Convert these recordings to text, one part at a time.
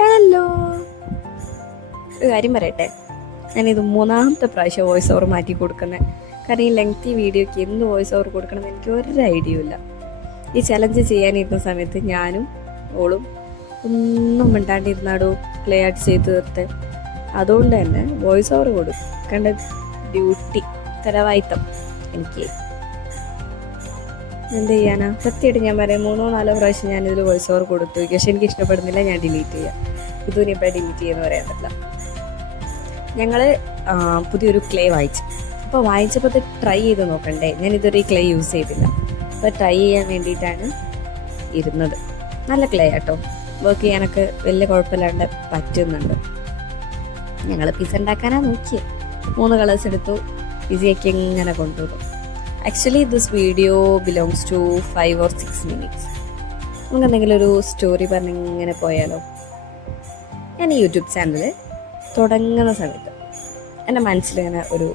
Hello, ഒരു കാര്യം പറയട്ടെ. ഞാനിത് മൂന്നാമത്തെ പ്രാവശ്യം വോയിസ് ഓവർ മാറ്റി കൊടുക്കുന്നത്. കാരണം ഈ ലെങ്തി വീഡിയോക്ക് എന്ത് വോയിസ് ഓവർ കൊടുക്കണമെന്ന് എനിക്ക് ഒരു ഐഡിയ ഇല്ല. ഈ ചലഞ്ച് ചെയ്യാനിരുന്ന സമയത്ത് ഞാനും ഓളും ഒന്നും മിണ്ടാണ്ടിരുന്നാടോ പ്ലേ ആയിട്ട് ചെയ്ത് തീർത്ത്. അതുകൊണ്ട് തന്നെ വോയിസ് ഓവർ കൊടുക്കേണ്ട ഡ്യൂട്ടി, ഉത്തരവാദിത്തം എനിക്ക്. എന്ത് ചെയ്യാനാ? സത്യമായിട്ട് ഞാൻ പറയാം, 3-4 പ്രാവശ്യം ഞാനിതിൽ വോയിസ് ഓവർ കൊടുത്തു. പക്ഷെ എനിക്ക് ഇഷ്ടപ്പെടുന്നില്ല, ഞാൻ ഡിലീറ്റ് ചെയ്യാം. ഇതും ഇപ്പോൾ ഡിലീറ്റ് ചെയ്യുമെന്ന് പറയാൻ പറ്റില്ല. ഞങ്ങൾ പുതിയൊരു ക്ലേ വാങ്ങിച്ചു. അപ്പോൾ വാങ്ങിച്ചപ്പോൾ ഇത് ട്രൈ ചെയ്ത് നോക്കണ്ടേ. ഞാനിതൊരു ക്ലേ യൂസ് ചെയ്തില്ല. അപ്പോൾ ട്രൈ ചെയ്യാൻ വേണ്ടിയിട്ടാണ് ഇരുന്നത്. നല്ല ക്ലേ ആട്ടോ, വർക്ക് ചെയ്യാനൊക്കെ വലിയ കുഴപ്പമില്ലാണ്ട് പറ്റുന്നുണ്ട്. ഞങ്ങൾ പിസ്സ ഉണ്ടാക്കാനാണ് നോക്കിയത്. 3 കളേഴ്സ് എടുത്തു, പിസയൊക്കെ ഇങ്ങനെ കൊണ്ടുപോകും. Actually this video belongs to 5 or 6 minutes. നമുക്ക് എന്തെങ്കിലും ഒരു സ്റ്റോറി പറഞ്ഞിങ്ങനെ പോയാലോ? ഞാൻ ഈ യൂട്യൂബ് ചാനൽ തുടങ്ങുന്ന സമയത്ത് എൻ്റെ മനസ്സിലിങ്ങനെ ഒരു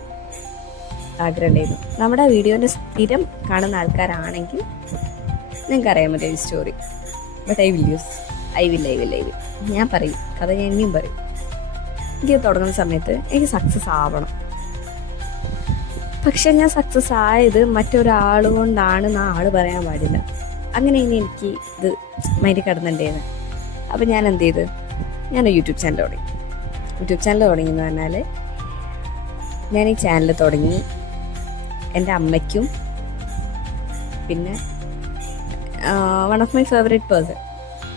ആഗ്രഹം ഉണ്ടായിരുന്നു. നമ്മുടെ വീഡിയോൻ്റെ സ്ഥിരം കാണുന്ന ആൾക്കാരാണെങ്കിൽ നിങ്ങൾക്ക് അറിയാൻ മതി ഈ സ്റ്റോറി. ബട്ട് ഐ വിൽ ഞാൻ പറയും, കഥ ഞാൻ ഇനിയും പറയും. എനിക്ക് തുടങ്ങുന്ന സമയത്ത് എനിക്ക് സക്സസ് ആവണം. പക്ഷെ ഞാൻ സക്സസ് ആയത് മറ്റൊരാൾ കൊണ്ടാണെന്ന് ആൾ പറയാൻ പാടില്ല. അങ്ങനെ ഇനി എനിക്ക് ഇത് മൈൻഡിൽ കിടന്നിട്ടുണ്ടായിരുന്നു. അപ്പം ഞാൻ എന്ത് ചെയ്ത്, ഞാൻ യൂട്യൂബ് ചാനൽ തുടങ്ങിയെന്ന് പറഞ്ഞാൽ, ഞാൻ ഈ ചാനൽ തുടങ്ങി എൻ്റെ അമ്മയ്ക്കും പിന്നെ one of my favourite person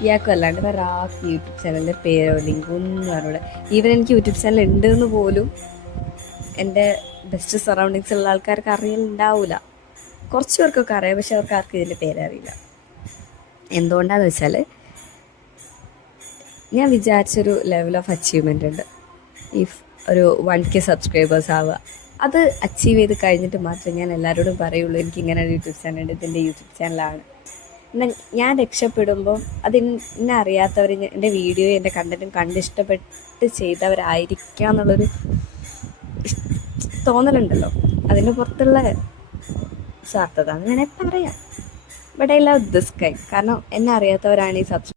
ഇയാൾക്കും അല്ലാണ്ട് വേറെ ആർക്ക് യൂട്യൂബ് ചാനലിൻ്റെ പേരോ ലിങ്കോ ഒന്നും അറിയില്ല. ഈവൻ എനിക്ക് യൂട്യൂബ് ചാനൽ ഉണ്ടെന്ന് പോലും എൻ്റെ ബെസ്റ്റ് സറൗണ്ടിങ്സിലുള്ള ആൾക്കാർക്ക് അറിയുന്നുണ്ടാവില്ല. കുറച്ച് പേർക്കൊക്കെ അറിയാം, പക്ഷെ അവർക്ക് ആർക്കും ഇതിൻ്റെ പേരറിയില്ല. എന്തുകൊണ്ടാണെന്ന് വെച്ചാൽ, ഞാൻ വിചാരിച്ചൊരു ലെവൽ ഓഫ് അച്ചീവ്മെൻ്റ് ഉണ്ട്. ഇഫ് ഒരു 1K സബ്സ്ക്രൈബേഴ്സ് ആവുക, അത് അച്ചീവ് ചെയ്ത് കഴിഞ്ഞിട്ട് മാത്രമേ ഞാൻ എല്ലാവരോടും പറയുള്ളൂ എനിക്കിങ്ങനെ ഒരു യൂട്യൂബ് ചാനലുണ്ട്, ഇതിൻ്റെ യൂട്യൂബ് ചാനലാണ്. എന്നാൽ ഞാൻ രക്ഷപ്പെടുമ്പോൾ അത് എന്നെ അറിയാത്തവർ എൻ്റെ വീഡിയോ എൻ്റെ കണ്ടൻറ്റും കണ്ടിഷ്ടപ്പെട്ട് ചെയ്തവരായിരിക്കാം എന്നുള്ളൊരു തോന്നലുണ്ടല്ലോ. അതിന് പുറത്തുള്ള സ്വാർത്ഥത എന്ന് വേണേൽ പറയാം. But I love this kind. കാരണം എന്നെ അറിയാത്തവരാണ് ഈ സബ്സ്ക്രൈബ്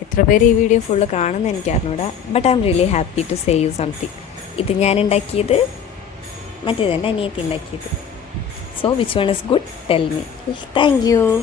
എത്ര പേര് ഈ വീഡിയോ ഫുള്ള് കാണുമെന്ന് എനിക്ക് അറിഞ്ഞൂടാ. But I'm really happy to say you something. ഇത് ഞാൻ ഉണ്ടാക്കിയത്, മറ്റേത് എൻ്റെ അനിയത്തി ഉണ്ടാക്കിയത്. So which one is good, tell me. Thank U.